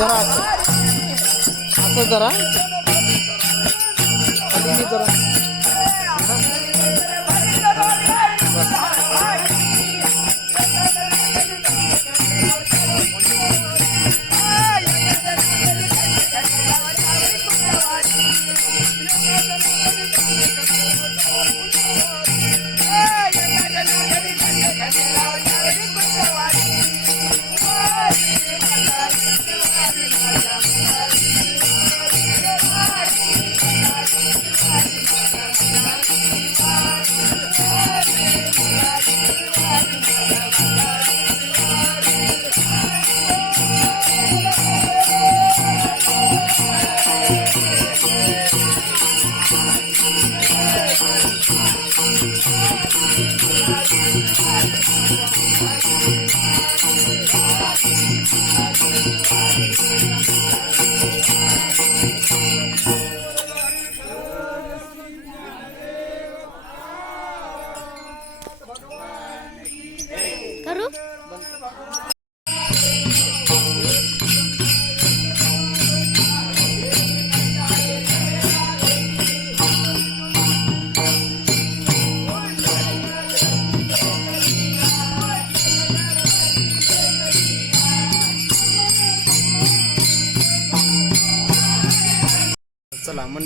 जरा असं जरा खाली जरा Thank you.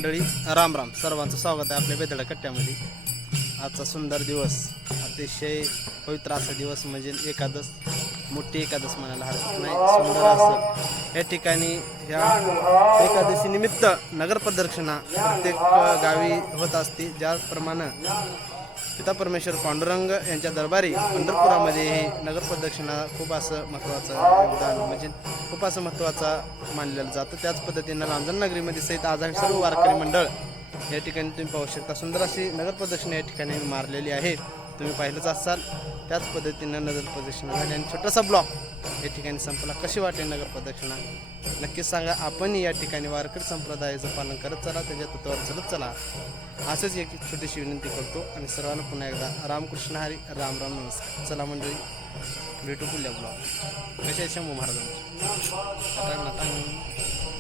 मंडळी, राम राम. सर्वांचं स्वागत आहे आपल्या बेदडा कट्ट्यामध्ये. आजचा सुंदर दिवस, अतिशय पवित्र असा दिवस म्हणजे एकादश, मोठी एकादश म्हणायला हरकत नाही. सुंदर असं या ठिकाणी या एकादशी निमित्त नगर प्रदक्षिणा प्रत्येक गावी होत असते. ज्याप्रमाणे पिता परमेश्वर पांडुरंग यांच्या दरबारी पंढरपुरामध्ये हे नगर प्रदक्षिणा खूप असं महत्त्वाचं योगदान म्हणजे खूप असं महत्त्वाचा मानलेलं जातं. त्याच पद्धतीनं रांजण नगरीमध्ये सहित आज आम्ही सर्व वारकरी मंडळ या ठिकाणी तुम्ही पाहू शकता. सुंदर अशी नगर प्रदक्षिणा या ठिकाणी मारलेली आहे, तुम्ही पाहिलंच असाल. त्याच पद्धतीनं नगर प्रदक्षिणा झाली आणि छोटासा ब्लॉक या ठिकाणी संपला. कशी वाटेल नगर प्रदक्षिणा नक्कीच सांगा. आपण या ठिकाणी वारकरी संप्रदायाचं पालन करत चला, त्याच्या तत्वावर चलत चला, असंच एक छोटीशी विनंती करतो. आणि सर्वांना पुन्हा एकदा रामकृष्ण हरी, राम राम, नमस्कार. चला मंडळी, भेटू पुढल्या ब्लॉग. कशा शंभू महाराजांची